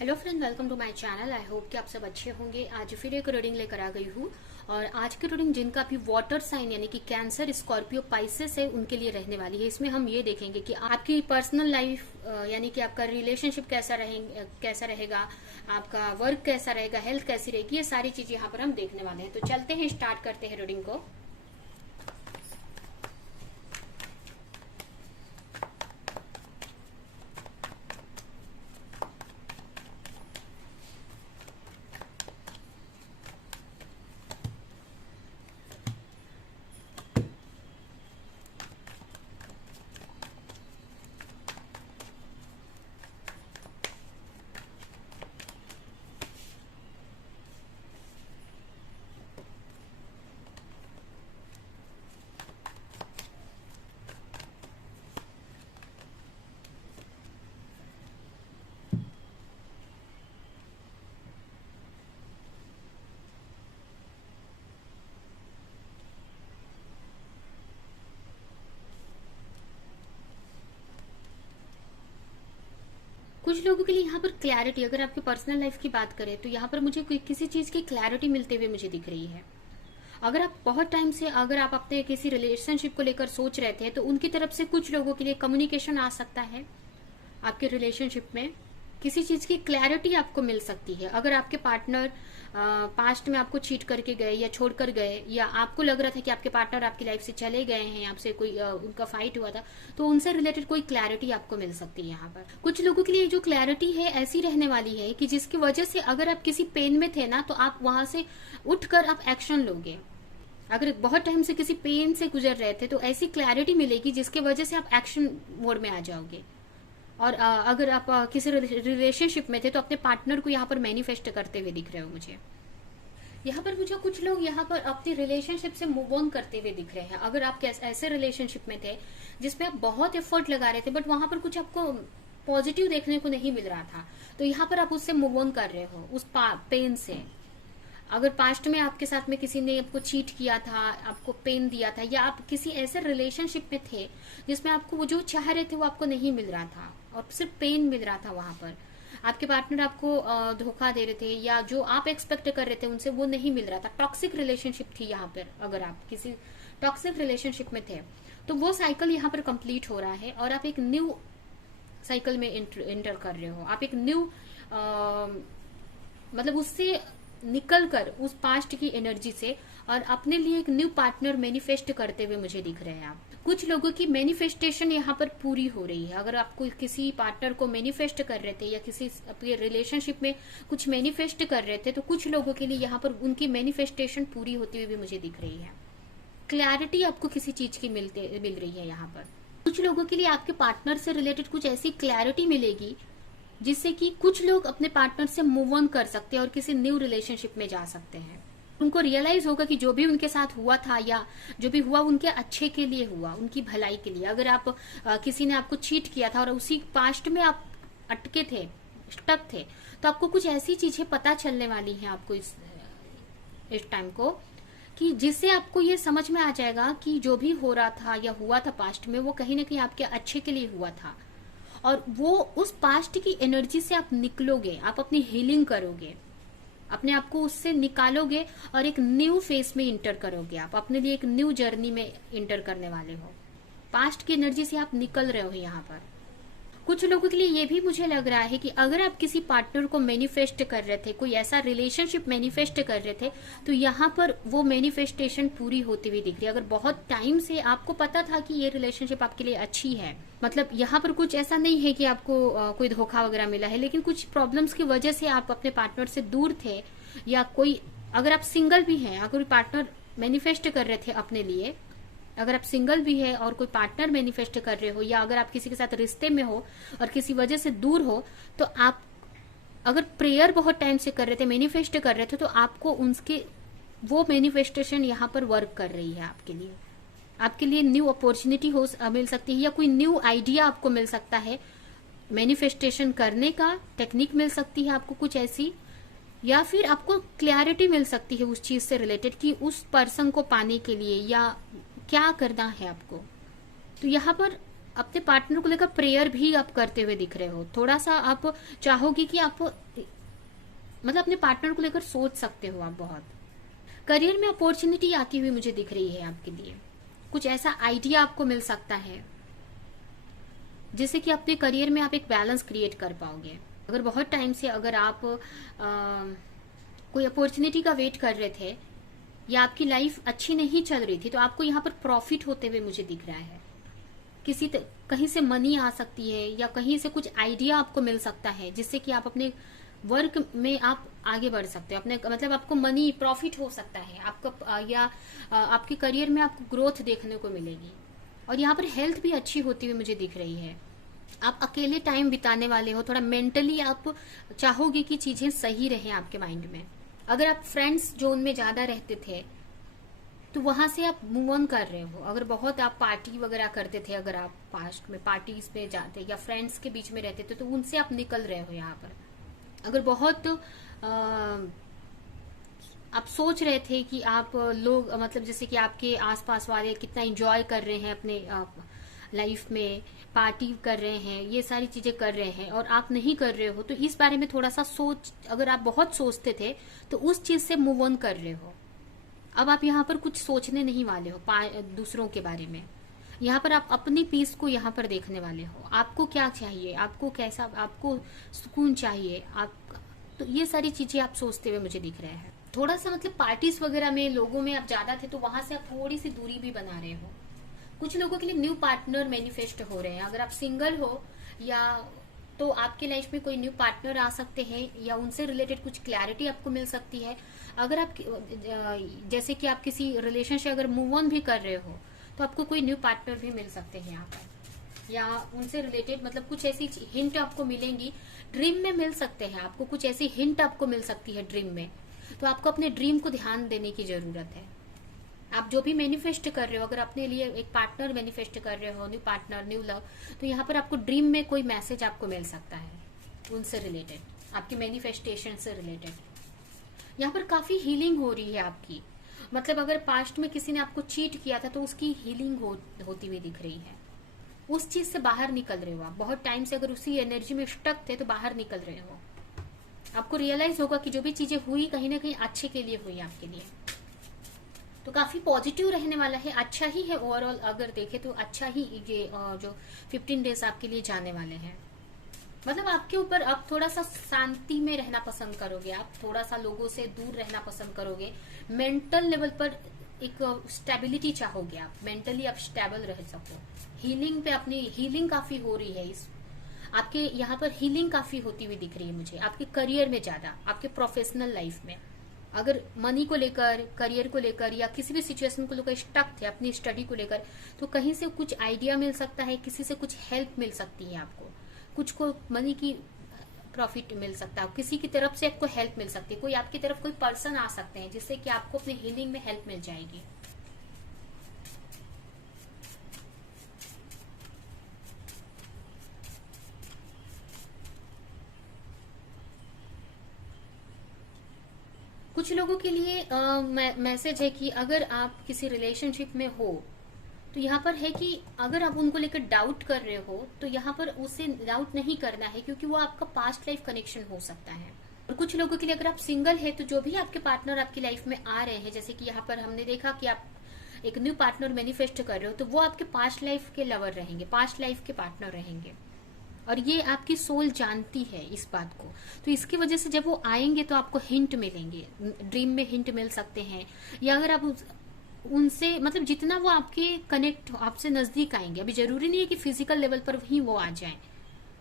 Hello friend, welcome to my channel. I hope कि आप सब अच्छे होंगे। आज फिर एक रीडिंग लेकर आ गई हूँ और आज की रीडिंग जिनका भी वाटर साइन यानी कि कैंसर, स्कॉर्पियो, पाइसेस है उनके लिए रहने वाली है। इसमें हम ये देखेंगे कि आपकी पर्सनल लाइफ यानी कि आपका रिलेशनशिप कैसा रहेगा, आपका वर्क कैसा रहेगा, हेल्थ कैसी रहेगी, ये सारी चीज यहाँ पर हम देखने वाले हैं। तो चलते हैं, स्टार्ट करते हैं रीडिंग को। कुछ लोगों के लिए यहाँ पर क्लैरिटी, अगर आपकी पर्सनल लाइफ की बात करें तो यहाँ पर मुझे किसी चीज की क्लैरिटी मिलते हुए मुझे दिख रही है। अगर आप बहुत टाइम से अगर आप अपने किसी रिलेशनशिप को लेकर सोच रहे थे तो उनकी तरफ से कुछ लोगों के लिए कम्युनिकेशन आ सकता है। आपके रिलेशनशिप में किसी चीज की क्लैरिटी आपको मिल सकती है। अगर आपके पार्टनर पास्ट में आपको चीट करके गए या छोड़कर गए, या आपको लग रहा था कि आपके पार्टनर आपकी लाइफ से चले गए हैं, आपसे कोई उनका फाइट हुआ था, तो उनसे रिलेटेड कोई क्लैरिटी आपको मिल सकती है। यहाँ पर कुछ लोगों के लिए जो क्लैरिटी है ऐसी रहने वाली है कि जिसकी वजह से अगर आप किसी पेन में थे ना, तो आप वहां से उठकर आप एक्शन लोगे। अगर बहुत टाइम से किसी पेन से गुजर रहे थे तो ऐसी क्लैरिटी मिलेगी जिसकी वजह से आप एक्शन मोड में आ जाओगे। और अगर आप किसी रिलेशनशिप में थे तो अपने पार्टनर को यहाँ पर मैनिफेस्ट करते हुए दिख रहे हो मुझे। यहाँ पर मुझे कुछ लोग यहाँ पर अपनी रिलेशनशिप से मूव ऑन करते हुए दिख रहे हैं। अगर आप ऐसे रिलेशनशिप में थे जिसमें आप बहुत एफर्ट लगा रहे थे बट वहां पर कुछ आपको पॉजिटिव देखने को नहीं मिल रहा था, तो यहाँ पर आप उससे मूव ऑन कर रहे हो, उस पेन से। अगर पास्ट में आपके साथ में किसी ने आपको चीट किया था, आपको पेन दिया था, या आप किसी ऐसे रिलेशनशिप में थे जिसमें आपको वो जो चाह रहे थे वो आपको नहीं मिल रहा था और सिर्फ पेन मिल रहा था, वहां पर आपके पार्टनर आपको धोखा दे रहे थे या जो आप एक्सपेक्ट कर रहे थे उनसे वो नहीं मिल रहा था, टॉक्सिक रिलेशनशिप थी यहाँ पर। अगर आप किसी टॉक्सिक रिलेशनशिप में थे तो वो साइकिल यहाँ पर कंप्लीट हो रहा है और आप एक न्यू साइकिल में इंटर कर रहे हो। आप एक न्यू मतलब उससे निकल कर उस पास्ट की एनर्जी से और अपने लिए एक न्यू पार्टनर मैनिफेस्ट करते हुए मुझे दिख रहे हैं आप। कुछ लोगों की मैनिफेस्टेशन यहाँ पर पूरी हो रही है। अगर आप कोई किसी पार्टनर को मैनिफेस्ट कर रहे थे या किसी अपने रिलेशनशिप में कुछ मैनिफेस्ट कर रहे थे, तो कुछ लोगों के लिए यहाँ पर उनकी मैनिफेस्टेशन पूरी होती हुई भी मुझे दिख रही है। क्लैरिटी आपको किसी चीज की मिल रही है यहाँ पर। कुछ लोगों के लिए आपके पार्टनर से रिलेटेड कुछ ऐसी क्लैरिटी मिलेगी जिससे कि कुछ लोग अपने पार्टनर से मूव ऑन कर सकते हैं और किसी न्यू रिलेशनशिप में जा सकते हैं। उनको रियलाइज होगा कि जो भी उनके साथ हुआ था या जो भी हुआ उनके अच्छे के लिए हुआ, उनकी भलाई के लिए। अगर आप किसी ने आपको चीट किया था और उसी पास्ट में आप अटके थे, स्टक थे, तो आपको कुछ ऐसी चीजें पता चलने वाली हैं आपको इस टाइम को, कि जिससे आपको ये समझ में आ जाएगा कि जो भी हो रहा था या हुआ था पास्ट में वो कहीं ना कहीं आपके अच्छे के लिए हुआ था। और वो उस पास्ट की एनर्जी से आप निकलोगे, आप अपनी हीलिंग करोगे, अपने आप को उससे निकालोगे और एक न्यू फेस में इंटर करोगे। आप अपने लिए एक न्यू जर्नी में इंटर करने वाले हो। पास्ट की एनर्जी से आप निकल रहे हो यहाँ पर। कुछ लोगों के लिए ये भी मुझे लग रहा है कि अगर आप किसी पार्टनर को मैनिफेस्ट कर रहे थे, कोई ऐसा रिलेशनशिप मैनिफेस्ट कर रहे थे, तो यहाँ पर वो मैनिफेस्टेशन पूरी होती हुई दिख रही है। अगर बहुत टाइम से आपको पता था कि ये रिलेशनशिप आपके लिए अच्छी है, मतलब यहाँ पर कुछ ऐसा नहीं है कि आपको कोई धोखा वगैरह मिला है, लेकिन कुछ प्रॉब्लम्स की वजह से आप अपने पार्टनर से दूर थे, या कोई, अगर आप सिंगल भी हैं, अगर पार्टनर मैनिफेस्ट कर रहे थे अपने लिए, अगर आप सिंगल भी है और कोई पार्टनर मैनिफेस्ट कर रहे हो, या अगर आप किसी के साथ रिश्ते में हो और किसी वजह से दूर हो, तो आप अगर प्रेयर बहुत टाइम से कर रहे थे, मैनिफेस्ट कर रहे थे, तो आपको उनके वो मैनिफेस्टेशन यहाँ पर वर्क कर रही है आपके लिए। आपके लिए न्यू अपॉर्चुनिटी मिल सकती है, या कोई न्यू आइडिया आपको मिल सकता है, मैनिफेस्टेशन करने का टेक्निक मिल सकती है आपको कुछ ऐसी, या फिर आपको क्लैरिटी मिल सकती है उस चीज से रिलेटेड कि उस पर्सन को पाने के लिए या क्या करना है आपको। तो यहाँ पर अपने पार्टनर को लेकर प्रेयर भी आप करते हुए दिख रहे हो। थोड़ा सा आप चाहोगे कि आप मतलब अपने पार्टनर को लेकर सोच सकते हो आप बहुत। करियर में अपॉर्चुनिटी आती हुई मुझे दिख रही है आपके लिए। कुछ ऐसा आइडिया आपको मिल सकता है जिससे कि अपने करियर में आप एक बैलेंस क्रिएट कर पाओगे। अगर बहुत टाइम से अगर आप कोई अपॉर्चुनिटी का वेट कर रहे थे या आपकी लाइफ अच्छी नहीं चल रही थी, तो आपको यहाँ पर प्रॉफिट होते हुए मुझे दिख रहा है। कहीं से मनी आ सकती है या कहीं से कुछ आइडिया आपको मिल सकता है जिससे कि आप अपने वर्क में आप आगे बढ़ सकते हो। अपने मतलब आपको मनी प्रॉफिट हो सकता है आपका, या आपके करियर में आपको ग्रोथ देखने को मिलेगी। और यहाँ पर हेल्थ भी अच्छी होती हुई मुझे दिख रही है। आप अकेले टाइम बिताने वाले हो, थोड़ा मेंटली आप चाहोगे कि चीजें सही रहें आपके माइंड में। अगर आप फ्रेंड्स जोन में ज्यादा रहते थे तो वहां से आप मूव ऑन कर रहे हो। अगर बहुत आप पार्टी वगैरह करते थे, अगर आप पास्ट में पार्टीज पे जाते या फ्रेंड्स के बीच में रहते थे, तो उनसे आप निकल रहे हो यहाँ पर। अगर बहुत आप सोच रहे थे कि आप लोग मतलब जैसे कि आपके आसपास वाले कितना एंजॉय कर रहे हैं अपने लाइफ में, पार्टी कर रहे हैं, ये सारी चीजें कर रहे हैं और आप नहीं कर रहे हो, तो इस बारे में थोड़ा सा सोच, अगर आप बहुत सोचते थे तो उस चीज से मूव ऑन कर रहे हो। अब आप यहाँ पर कुछ सोचने नहीं वाले हो दूसरों के बारे में। यहाँ पर आप अपनी पीस को यहाँ पर देखने वाले हो। आपको क्या चाहिए, आपको कैसा, आपको सुकून चाहिए, आप तो ये सारी चीजें आप सोचते हुए मुझे दिख रहे हैं। थोड़ा सा मतलब पार्टीज वगैरह में लोगों में आप ज्यादा थे तो वहां से आप थोड़ी सी दूरी भी बना रहे हो। कुछ लोगों के लिए न्यू पार्टनर मैनिफेस्ट हो रहे हैं। अगर आप सिंगल हो या तो आपके लाइफ में कोई न्यू पार्टनर आ सकते हैं या उनसे रिलेटेड कुछ क्लैरिटी आपको मिल सकती है। अगर आप जैसे कि आप किसी रिलेशनशिप अगर मूव ऑन भी कर रहे हो तो आपको कोई न्यू पार्टनर भी मिल सकते हैं यहाँ पर, या उनसे रिलेटेड मतलब कुछ ऐसी हिंट आपको मिलेंगी, ड्रीम में मिल सकते हैं आपको, कुछ ऐसी हिंट आपको मिल सकती है ड्रीम में। तो आपको अपने ड्रीम को ध्यान देने की जरूरत है। आप जो भी मैनिफेस्ट कर रहे हो, अगर अपने लिए एक पार्टनर मैनिफेस्ट कर रहे हो, न्यू पार्टनर, न्यू लव, तो यहाँ पर आपको ड्रीम में कोई मैसेज आपको मिल सकता है उनसे रिलेटेड, आपके मैनिफेस्टेशन से रिलेटेड। यहाँ पर काफी हीलिंग हो रही है आपकी। मतलब अगर पास्ट में किसी ने आपको चीट किया था तो उसकी हीलिंग होती हुई दिख रही है। उस चीज से बाहर निकल रहे हो आप। बहुत टाइम से अगर उसी एनर्जी में स्टक थे तो बाहर निकल रहे हो। आपको रियलाइज होगा कि जो भी चीजें हुई कहीं ना कहीं अच्छे के लिए हुई आपके लिए। तो काफी पॉजिटिव रहने वाला है, अच्छा ही है ओवरऑल। अगर देखे तो अच्छा ही ये जो 15 डेज आपके लिए जाने वाले हैं। मतलब आपके ऊपर अब थोड़ा सा शांति में रहना पसंद करोगे, आप थोड़ा सा लोगों से दूर रहना पसंद करोगे। मेंटल लेवल पर एक स्टेबिलिटी चाहोगे, आप मेंटली आप स्टेबल रह सको। हीलिंग पे अपनी हीलिंग काफी हो रही है। इस आपके यहाँ पर हीलिंग काफी होती हुई दिख रही है मुझे, आपके करियर में ज्यादा, आपके प्रोफेशनल लाइफ में। अगर मनी को लेकर, करियर को लेकर या किसी भी सिचुएशन को लेकर स्टक थे अपनी स्टडी को लेकर, तो कहीं से कुछ आइडिया मिल सकता है, किसी से कुछ हेल्प मिल सकती है आपको, कुछ को मनी की प्रॉफिट मिल सकता है, किसी की तरफ से आपको हेल्प मिल सकती है, कोई आपकी तरफ कोई पर्सन आ सकते हैं जिससे कि आपको अपने हीलिंग में हेल्प मिल जाएगी। कुछ लोगों के लिए मैसेज है कि अगर आप किसी रिलेशनशिप में हो तो यहाँ पर है कि अगर आप उनको लेकर डाउट कर रहे हो तो यहाँ पर उसे डाउट नहीं करना है, क्योंकि वो आपका पास्ट लाइफ कनेक्शन हो सकता है। और कुछ लोगों के लिए अगर आप सिंगल है तो जो भी आपके पार्टनर आपकी लाइफ में आ रहे हैं, जैसे कि यहाँ पर हमने देखा कि आप एक न्यू पार्टनर मैनिफेस्ट कर रहे हो, तो वो आपके पास्ट लाइफ के लवर रहेंगे, पास्ट लाइफ के पार्टनर रहेंगे। और ये आपकी सोल जानती है इस बात को, तो इसकी वजह से जब वो आएंगे तो आपको हिंट मिलेंगे, ड्रीम में हिंट मिल सकते हैं। या अगर आप उनसे मतलब जितना वो आपके कनेक्ट, आपसे नजदीक आएंगे, अभी जरूरी नहीं है कि फिजिकल लेवल पर ही वो आ जाए,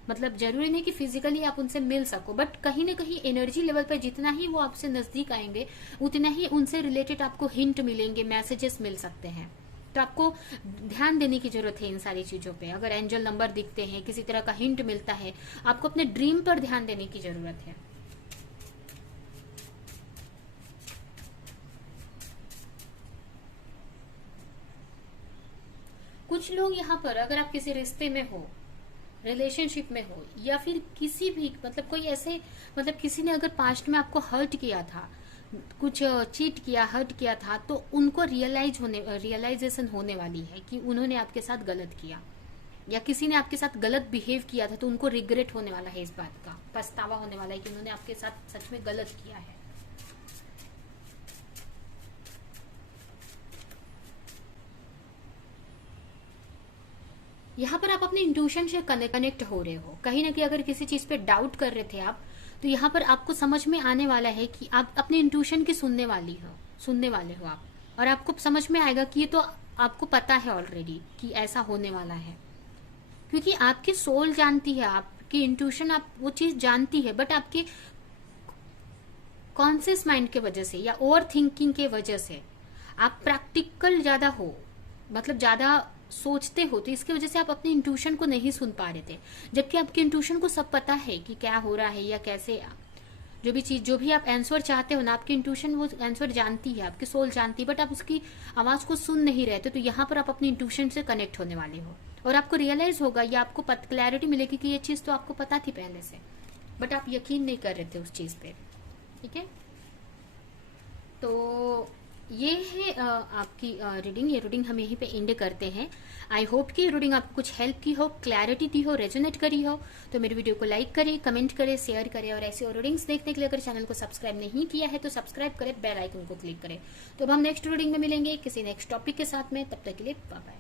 मतलब जरूरी नहीं कि फिजिकली आप उनसे मिल सको, बट कहीं ना कहीं एनर्जी लेवल पर जितना ही वो आपसे नजदीक आएंगे उतना ही उनसे रिलेटेड आपको हिंट मिलेंगे, मैसेजेस मिल सकते हैं। तो आपको ध्यान देने की जरूरत है इन सारी चीजों पे। अगर एंजल नंबर दिखते हैं, किसी तरह का हिंट मिलता है, आपको अपने ड्रीम पर ध्यान देने की जरूरत है। कुछ लोग यहाँ पर अगर आप किसी रिश्ते में हो, रिलेशनशिप में हो, या फिर किसी भी मतलब कोई ऐसे मतलब किसी ने अगर पास्ट में आपको हर्ट किया था, कुछ चीट किया, हर्ट किया था, तो उनको रियलाइजेशन होने वाली है कि उन्होंने आपके साथ गलत किया। या किसी ने आपके साथ गलत बिहेव किया था तो उनको रिग्रेट होने वाला है, इस बात का पछतावा होने वाला है कि उन्होंने आपके साथ सच में गलत किया है। यहाँ पर आप अपने इंट्यूशन से कनेक्ट हो रहे हो। कहीं ना कहीं अगर किसी चीज पे डाउट कर रहे थे आप, तो यहाँ पर आपको समझ में आने वाला है कि आप अपने इंट्यूशन की सुनने वाले हो आप, और आपको समझ में आएगा कि ये तो आपको पता है ऑलरेडी कि ऐसा होने वाला है, क्योंकि आपकी सोल जानती है, आपकी इंट्यूशन आप वो चीज जानती है, बट आपके कॉन्शियस माइंड के वजह से या ओवर थिंकिंग के वजह से आप प्रैक्टिकल ज्यादा हो, मतलब ज्यादा सोचते हो, तो इसकी वजह से आप अपनी इंट्यूशन को नहीं सुन पा रहे थे। जबकि आपकी इंट्यूशन को सब पता है कि क्या हो रहा है या कैसे, जो भी आप आंसर चाहते हो ना, आपकी इंट्यूशन वो आंसर जानती है, आपकी सोल जानती है, बट आप उसकी आवाज को सुन नहीं रहे थे। तो यहाँ पर आप अपनी इंट्यूशन से कनेक्ट होने वाले हो और आपको रियलाइज होगा या आपको क्लैरिटी मिलेगी कि ये चीज तो आपको पता थी पहले से, बट आप यकीन नहीं कर रहे थे उस चीज पे। ठीक है, तो ये है आपकी रीडिंग। ये रीडिंग हम यहीं पे एंड करते हैं। आई होप कि रीडिंग आपको कुछ हेल्प की हो, क्लैरिटी दी हो, रेजोनेट करी हो। तो मेरे वीडियो को लाइक करें, कमेंट करें, शेयर करें, और ऐसे और रीडिंग्स देखने के लिए अगर चैनल को सब्सक्राइब नहीं किया है तो सब्सक्राइब करें, बेल आइकन को क्लिक करें। तो अब हम नेक्स्ट रीडिंग में मिलेंगे किसी नेक्स्ट टॉपिक के साथ में, तब तक के लिए बाय बाय।